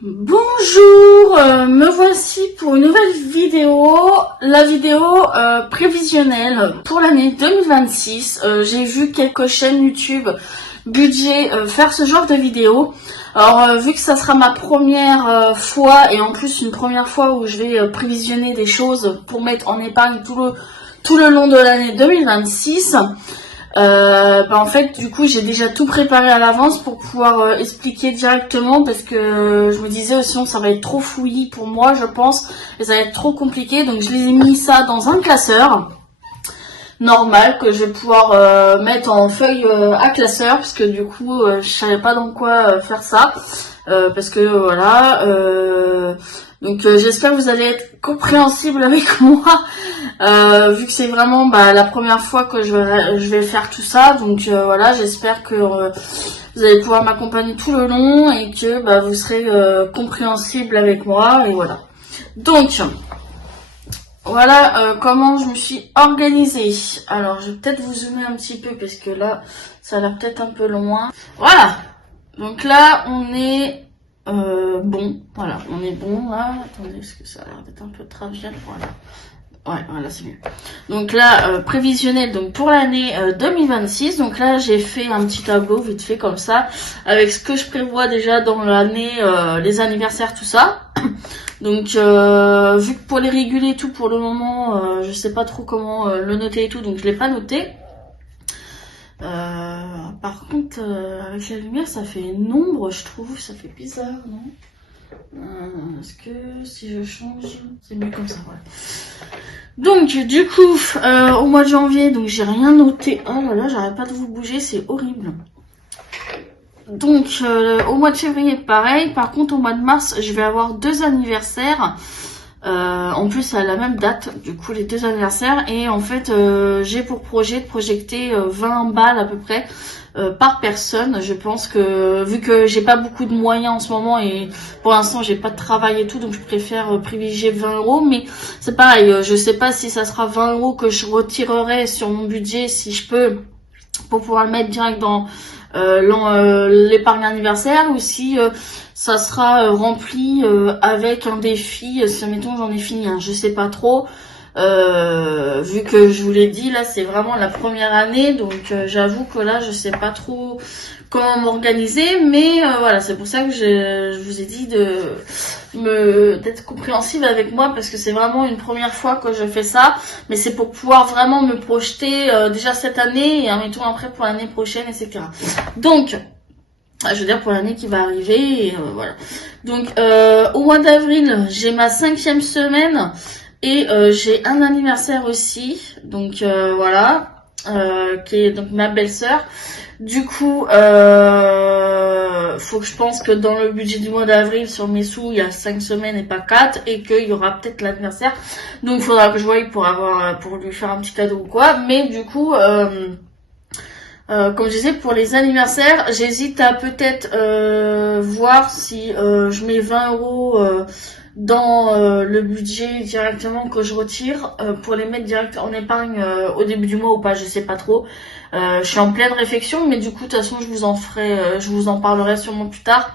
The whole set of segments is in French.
Bonjour, me voici pour une nouvelle vidéo, la vidéo prévisionnelle pour l'année 2026. J'ai vu quelques chaînes YouTube budget faire ce genre de vidéo. Alors vu que ça sera ma première fois et en plus une première fois où je vais prévisionner des choses pour mettre en épargne tout le long de l'année 2026. En fait du coup j'ai déjà tout préparé à l'avance pour pouvoir expliquer directement parce que je me disais sinon ça va être trop fouillis pour moi je pense et ça va être trop compliqué, donc je les ai mis ça dans un classeur normal que je vais pouvoir mettre en feuille à classeur parce que du coup je savais pas dans quoi faire ça parce que voilà donc j'espère que vous allez être compréhensible avec moi vu que c'est vraiment la première fois que je vais faire tout ça, donc voilà, j'espère que vous allez pouvoir m'accompagner tout le long et que vous serez compréhensible avec moi et voilà. Donc voilà comment je me suis organisée. Alors je vais peut-être vous zoomer un petit peu parce que là ça a l'air peut-être un peu loin. Voilà, donc là on est bon, voilà, on est bon là. Attendez, parce que ça a l'air d'être un peu travial, voilà. Ouais, voilà, c'est mieux. Donc là, prévisionnel donc pour l'année 2026. Donc là, j'ai fait un petit tableau vite fait comme ça, avec ce que je prévois déjà dans l'année, les anniversaires, tout ça. Donc vu que pour les réguler tout pour le moment, je sais pas trop comment le noter et tout, donc je l'ai pas noté. Par contre, avec la lumière, ça fait une ombre, je trouve, ça fait bizarre, non? Est-ce que si je change, c'est mieux comme ça, ouais. Donc du coup, au mois de janvier, donc j'ai rien noté. Oh là là, j'arrête pas de vous bouger, c'est horrible. Donc au mois de février, pareil. Par contre, au mois de mars, je vais avoir 2 anniversaires. En plus, à la même date, du coup, les 2 anniversaires. Et en fait, j'ai pour projet de projeter 20 balles à peu près par personne. Je pense que vu que j'ai pas beaucoup de moyens en ce moment et pour l'instant j'ai pas de travail et tout, donc je préfère privilégier 20 €. Mais c'est pareil, je sais pas si ça sera 20 € que je retirerai sur mon budget si je peux, pour pouvoir le mettre direct dans l'épargne anniversaire, ou si ça sera rempli avec un défi, si mettons j'en ai fini un, je sais pas trop. Vu que je vous l'ai dit, là c'est vraiment la première année, donc j'avoue que là je sais pas trop comment m'organiser, mais voilà, c'est pour ça que je vous ai dit d'être compréhensible avec moi, parce que c'est vraiment une première fois que je fais ça, mais c'est pour pouvoir vraiment me projeter déjà cette année et admettons après pour l'année prochaine, etc. Donc je veux dire pour l'année qui va arriver, et voilà. Donc au mois d'avril, j'ai ma 5e semaine. Et j'ai un anniversaire aussi, donc voilà, qui est donc ma belle-sœur. Du coup, faut que je pense que dans le budget du mois d'avril, sur mes sous, il y a 5 semaines et pas 4, et qu'il y aura peut-être l'anniversaire. Donc il faudra que je voie pour lui faire un petit cadeau ou quoi. Mais du coup, comme je disais, pour les anniversaires, j'hésite à peut-être voir si je mets 20 € dans le budget directement que je retire pour les mettre direct en épargne au début du mois ou pas, je sais pas trop. Je suis en pleine réflexion, mais du coup de toute façon je vous en parlerai sûrement plus tard.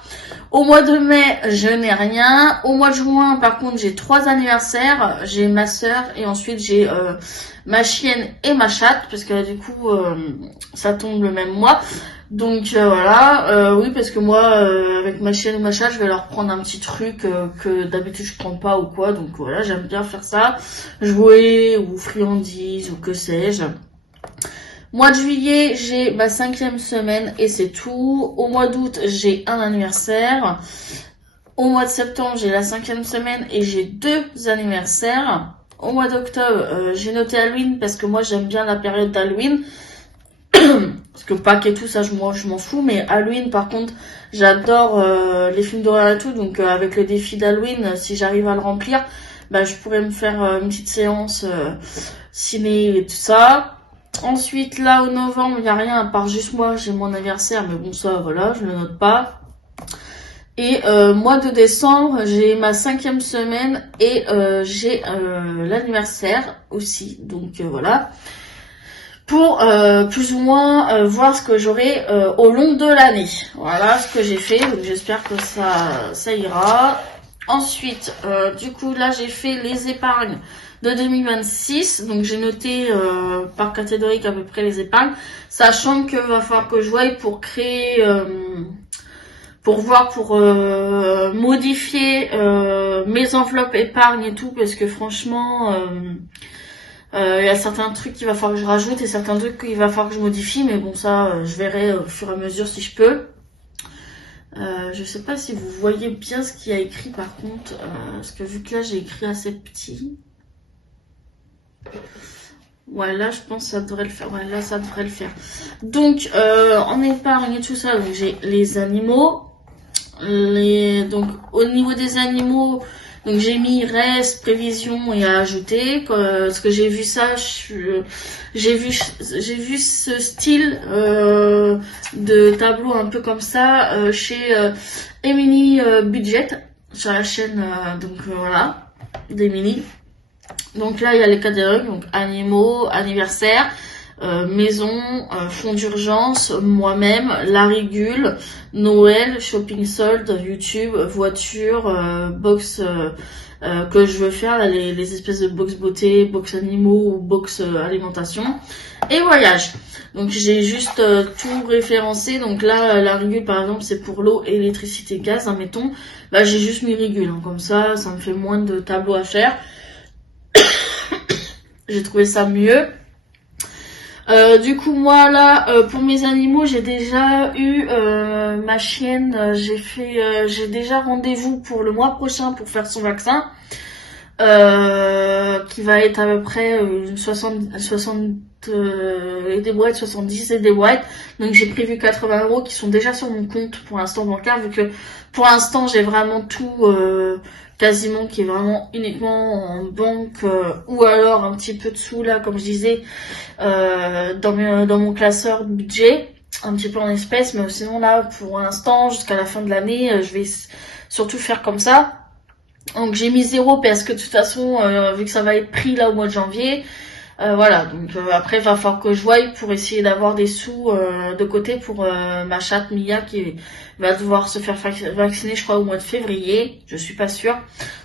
Au mois de mai, je n'ai rien. Au mois de juin, par contre, j'ai 3 anniversaires. J'ai ma sœur et ensuite j'ai ma chienne et ma chatte, parce que du coup ça tombe le même mois. Donc voilà, oui, parce que moi avec ma chienne ou ma chatte, je vais leur prendre un petit truc que d'habitude je prends pas ou quoi. Donc voilà, j'aime bien faire ça, jouer ou friandises ou que sais-je. Mois de juillet, j'ai ma 5e semaine et c'est tout. Au mois d'août, j'ai un anniversaire. Au mois de septembre, j'ai la 5e semaine et j'ai 2 anniversaires. Au mois d'octobre, j'ai noté Halloween parce que moi j'aime bien la période d'Halloween. Parce que Pâques et tout ça, je m'en fous, mais Halloween par contre, j'adore les films d'horreur et tout, donc avec le défi d'Halloween, si j'arrive à le remplir, je pourrais me faire une petite séance ciné et tout ça. Ensuite là au novembre, il n'y a rien à part juste moi, j'ai mon anniversaire, mais bon ça voilà, je le note pas. Et mois de décembre, j'ai ma 5e semaine et j'ai l'anniversaire aussi, donc voilà. pour plus ou moins voir ce que j'aurai au long de l'année. Voilà ce que j'ai fait, donc j'espère que ça ira. Ensuite, du coup là j'ai fait les épargnes de 2026, donc j'ai noté par catégorie à peu près les épargnes, sachant que va falloir que je voie pour créer, pour voir, pour modifier mes enveloppes épargne et tout, parce que franchement... il y a certains trucs qu'il va falloir que je rajoute et certains trucs qu'il va falloir que je modifie, mais bon ça je verrai au fur et à mesure si je peux. Je sais pas si vous voyez bien ce qu'il y a écrit par contre, parce que vu que là j'ai écrit assez petit. Ouais, là je pense que ça devrait le faire. Ouais, là ça devrait le faire. Donc en épargne et tout ça, donc j'ai les animaux. Donc au niveau des animaux, donc j'ai mis reste, prévision et à ajouter. Parce que j'ai vu ça, j'ai vu ce style de tableau un peu comme ça chez Emily Budget sur la chaîne donc voilà d'Emily. Donc là il y a les catégories, donc animaux, anniversaire, maison, fonds d'urgence, moi-même, la régule, Noël, shopping solde, YouTube, voiture, box que je veux faire, là, les espèces de box beauté, box animaux ou box alimentation, et voyage. Donc j'ai juste tout référencé. Donc là la régule par exemple c'est pour l'eau, électricité, gaz, admettons. Bah j'ai juste mis régule, hein. Comme ça me fait moins de tableaux à faire. J'ai trouvé ça mieux. Du coup moi là pour mes animaux j'ai déjà eu ma chienne, j'ai déjà rendez-vous pour le mois prochain pour faire son vaccin qui va être à peu près 60 et des boîtes, 70 et des boîtes. Donc j'ai prévu 80 € qui sont déjà sur mon compte pour l'instant bancaire, vu que pour l'instant j'ai vraiment tout quasiment qui est vraiment uniquement en banque ou alors un petit peu de sous là comme je disais dans mon classeur budget, un petit peu en espèces, mais sinon là pour l'instant jusqu'à la fin de l'année je vais surtout faire comme ça. Donc j'ai mis 0 parce que de toute façon vu que ça va être pris là au mois de janvier, voilà, donc après il va falloir que je voie pour essayer d'avoir des sous de côté pour ma chatte Mia qui va devoir se faire vacciner je crois au mois de février, je suis pas sûre. Donc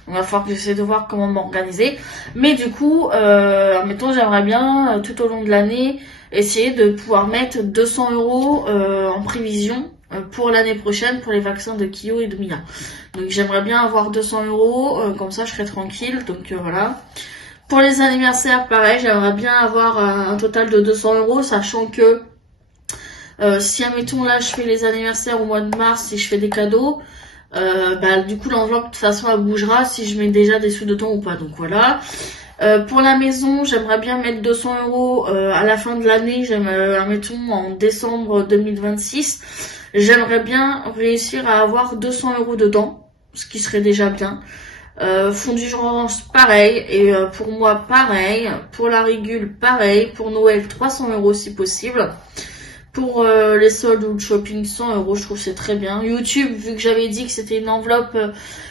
il va falloir que j'essaie de voir comment m'organiser. Mais du coup, admettons j'aimerais bien tout au long de l'année essayer de pouvoir mettre 200 € en prévision pour l'année prochaine pour les vaccins de Kyo et de Mia. Donc j'aimerais bien avoir 200 €, comme ça je serai tranquille, donc voilà. Pour les anniversaires, pareil, j'aimerais bien avoir un total de 200 €, sachant que si, admettons, là, je fais les anniversaires au mois de mars, si je fais des cadeaux, bah, du coup, l'enveloppe, de toute façon, elle bougera si je mets déjà des sous dedans ou pas, donc voilà. Pour la maison, j'aimerais bien mettre 200 € à la fin de l'année, admettons, en décembre 2026. J'aimerais bien réussir à avoir 200 € dedans, ce qui serait déjà bien. Fonds d'urgence pareil, et pour moi pareil, pour la régule pareil, pour Noël 300 € si possible, pour les soldes ou le shopping 100 €, je trouve c'est très bien. YouTube, vu que j'avais dit que c'était une enveloppe,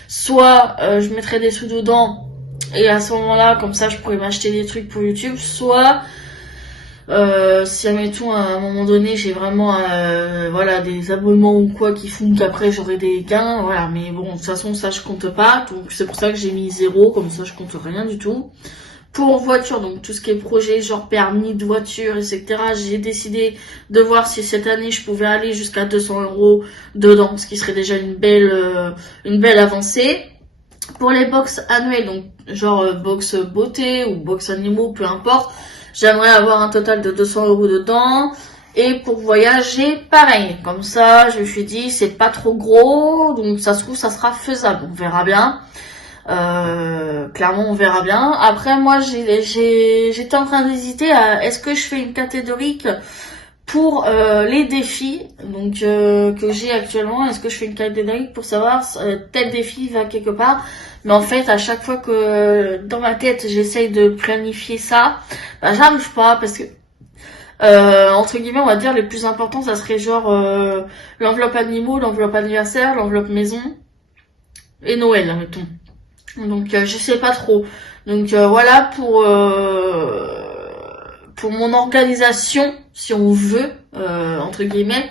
soit je mettrais des sous dedans et à ce moment-là comme ça je pourrais m'acheter des trucs pour YouTube, soit si admettons à un moment donné j'ai vraiment voilà des abonnements ou quoi qui font qu'après j'aurai des gains, voilà, mais bon de toute façon ça je compte pas, donc c'est pour ça que j'ai mis 0, comme ça je compte rien du tout. Pour voiture, donc tout ce qui est projet genre permis de voiture etc, j'ai décidé de voir si cette année je pouvais aller jusqu'à 200 € dedans, ce qui serait déjà une belle avancée. Pour les box annuelles, donc genre box beauté ou box animaux, peu importe, j'aimerais avoir un total de 200 € dedans. Et pour voyager, pareil. Comme ça, je me suis dit, c'est pas trop gros, donc ça se trouve, ça sera faisable. On verra bien. Clairement, on verra bien. Après, moi, j'étais en train d'hésiter à est-ce que je fais une catégorique pour les défis donc que j'ai actuellement. Est-ce que je fais une catégorique pour savoir tel défi va quelque part? Mais en fait, à chaque fois que dans ma tête, j'essaye de planifier ça, bah, j'arrive pas parce que entre guillemets, on va dire les plus importants, ça serait genre l'enveloppe animaux, l'enveloppe anniversaire, l'enveloppe maison et Noël, mettons. Donc je sais pas trop. Donc voilà pour mon organisation, si on veut, entre guillemets.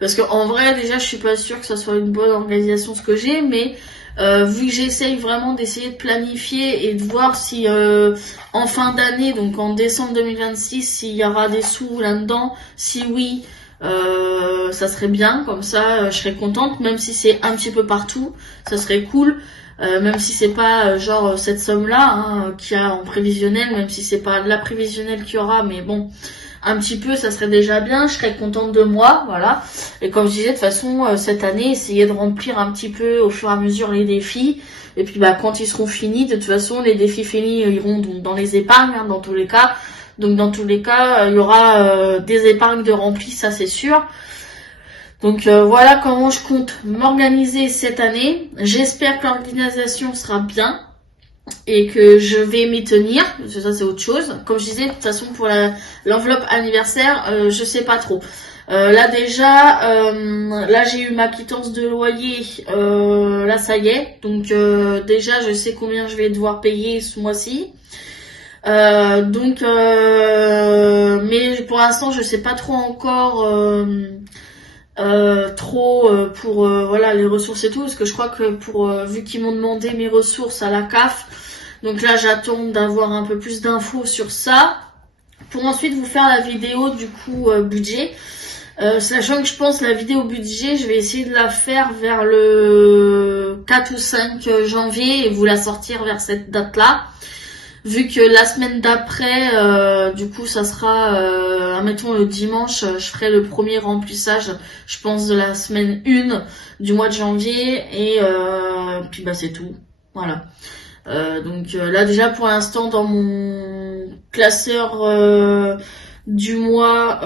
Parce que en vrai, déjà, je suis pas sûre que ça soit une bonne organisation ce que j'ai, mais vu que j'essaye vraiment d'essayer de planifier et de voir si en fin d'année, donc en décembre 2026, s'il y aura des sous là-dedans, si oui, ça serait bien, comme ça, je serais contente, même si c'est un petit peu partout, ça serait cool. Même si c'est pas genre cette somme-là hein, qu'il y a en prévisionnel, même si c'est pas la prévisionnelle qu'il y aura, mais bon, un petit peu, ça serait déjà bien, je serais contente de moi, voilà. Et comme je disais, de toute façon, cette année, essayer de remplir un petit peu au fur et à mesure les défis. Et puis bah quand ils seront finis, de toute façon, les défis finis iront dans les épargnes, hein, dans tous les cas. Donc dans tous les cas, il y aura des épargnes de remplis, ça c'est sûr. Donc voilà comment je compte m'organiser cette année. J'espère que l'organisation sera bien et que je vais m'y tenir. Ça c'est autre chose. Comme je disais, de toute façon pour l'enveloppe anniversaire, je sais pas trop. Là déjà, là j'ai eu ma quittance de loyer. Là ça y est. Donc déjà je sais combien je vais devoir payer ce mois-ci. Mais pour l'instant je sais pas trop encore. Pour voilà les ressources et tout, parce que je crois que vu qu'ils m'ont demandé mes ressources à la CAF, donc là j'attends d'avoir un peu plus d'infos sur ça pour ensuite vous faire la vidéo du coup budget, sachant que je pense la vidéo budget je vais essayer de la faire vers le 4 ou 5 janvier et vous la sortir vers cette date là. Vu que la semaine d'après, du coup, ça sera, admettons le dimanche, je ferai le premier remplissage, je pense, de la semaine 1 du mois de janvier. Et puis bah c'est tout. Voilà. Donc là déjà pour l'instant dans mon classeur du mois,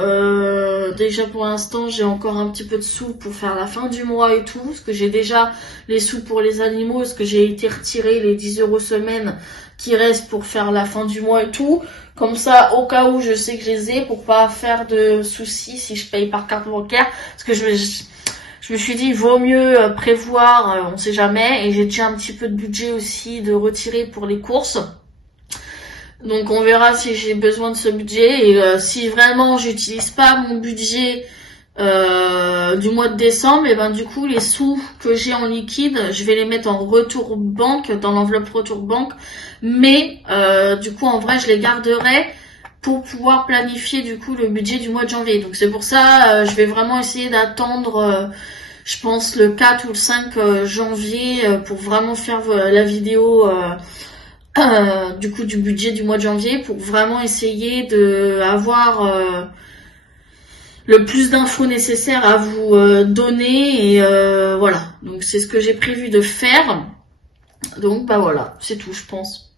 déjà pour l'instant j'ai encore un petit peu de sous pour faire la fin du mois et tout. Parce que j'ai déjà les sous pour les animaux, parce que j'ai été retirer les 10 € semaine qui reste pour faire la fin du mois et tout. Comme ça, au cas où, je sais que je les ai pour pas faire de soucis si je paye par carte bancaire. Parce que je me suis dit, il vaut mieux prévoir, on sait jamais. Et j'ai déjà un petit peu de budget aussi de retirer pour les courses. Donc on verra si j'ai besoin de ce budget. Et si vraiment j'utilise pas mon budget du mois de décembre, et ben du coup les sous que j'ai en liquide, je vais les mettre en retour banque, dans l'enveloppe retour banque. Mais du coup en vrai je les garderai pour pouvoir planifier du coup le budget du mois de janvier. Donc c'est pour ça je vais vraiment essayer d'attendre je pense le 4 ou le 5 janvier pour vraiment faire la vidéo du coup du budget du mois de janvier, pour vraiment essayer de avoir le plus d'infos nécessaires à vous donner. Et voilà, donc c'est ce que j'ai prévu de faire. Donc bah voilà, c'est tout je pense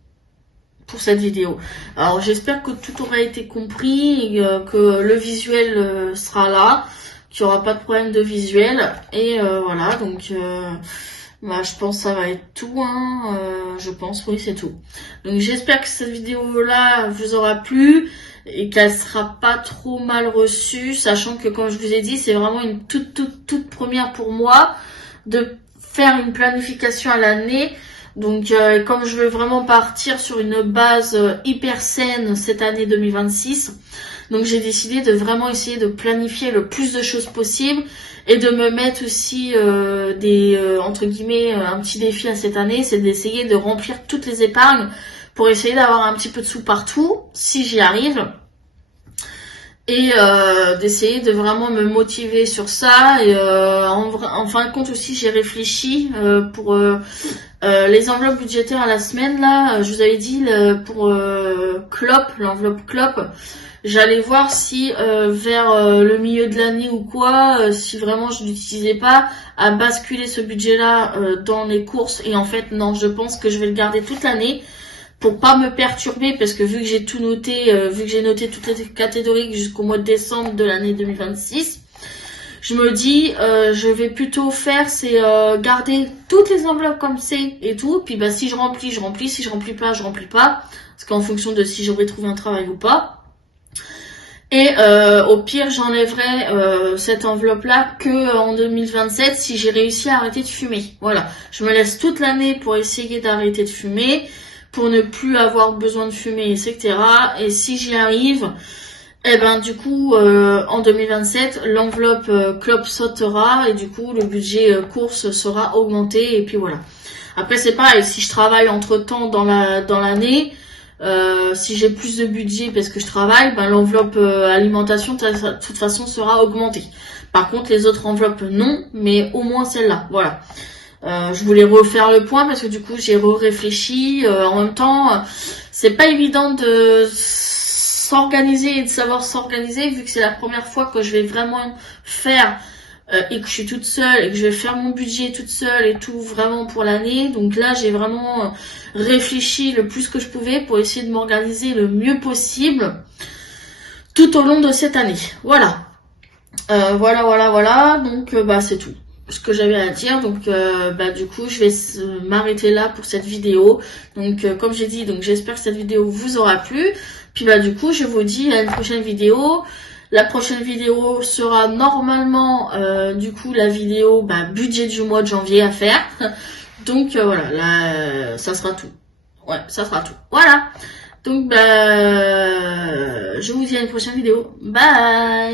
pour cette vidéo. Alors j'espère que tout aura été compris, et, que le visuel sera là, qu'il n'y aura pas de problème de visuel. Et voilà, donc bah, je pense que ça va être tout, hein. Je pense, oui, c'est tout. Donc j'espère que cette vidéo-là vous aura plu et qu'elle sera pas trop mal reçue, sachant que comme je vous ai dit, c'est vraiment une toute première pour moi de faire une planification à l'année. Donc comme je veux vraiment partir sur une base hyper saine cette année 2026, donc j'ai décidé de vraiment essayer de planifier le plus de choses possible et de me mettre aussi entre guillemets un petit défi à cette année, c'est d'essayer de remplir toutes les épargnes pour essayer d'avoir un petit peu de sous partout si j'y arrive. Et d'essayer de vraiment me motiver sur ça. Et en fin de compte aussi j'ai réfléchi pour les enveloppes budgétaires à la semaine là. Je vous avais dit pour l'enveloppe clope, j'allais voir si vers le milieu de l'année ou quoi, si vraiment je n'utilisais pas, à basculer ce budget là dans les courses. Et en fait non, je pense que je vais le garder toute l'année pour pas me perturber, parce que vu que j'ai tout noté, vu que j'ai noté toutes les catégories jusqu'au mois de décembre de l'année 2026, je me dis je vais plutôt faire, c'est garder toutes les enveloppes comme c'est et tout, puis bah si je remplis, si je remplis pas, je remplis pas, parce qu'en fonction de si j'aurais trouvé un travail ou pas. Et au pire j'enlèverai cette enveloppe là que en 2027 si j'ai réussi à arrêter de fumer. Voilà, je me laisse toute l'année pour essayer d'arrêter de fumer, pour ne plus avoir besoin de fumer, etc. Et si j'y arrive, Et ben du coup en 2027 l'enveloppe clope sautera et du coup le budget course sera augmenté et puis voilà. Après c'est pareil, si je travaille entre temps dans l'année, si j'ai plus de budget parce que je travaille, ben l'enveloppe alimentation de toute façon sera augmentée. Par contre les autres enveloppes non, mais au moins celle-là, voilà. Je voulais refaire le point parce que du coup j'ai réfléchi. En même temps, c'est pas évident de s'organiser et de savoir s'organiser vu que c'est la première fois que je vais vraiment faire et que je suis toute seule et que je vais faire mon budget toute seule et tout vraiment pour l'année. Donc là j'ai vraiment réfléchi le plus que je pouvais pour essayer de m'organiser le mieux possible tout au long de cette année. Voilà. Voilà. Donc bah c'est tout ce que j'avais à dire. Donc bah du coup je vais m'arrêter là pour cette vidéo. Donc comme j'ai dit, donc j'espère que cette vidéo vous aura plu. Puis bah du coup je vous dis à une prochaine vidéo. La prochaine vidéo sera normalement du coup la vidéo budget du mois de janvier à faire. Donc voilà, là ça sera tout. Ouais, ça sera tout. Voilà. Donc je vous dis à une prochaine vidéo. Bye.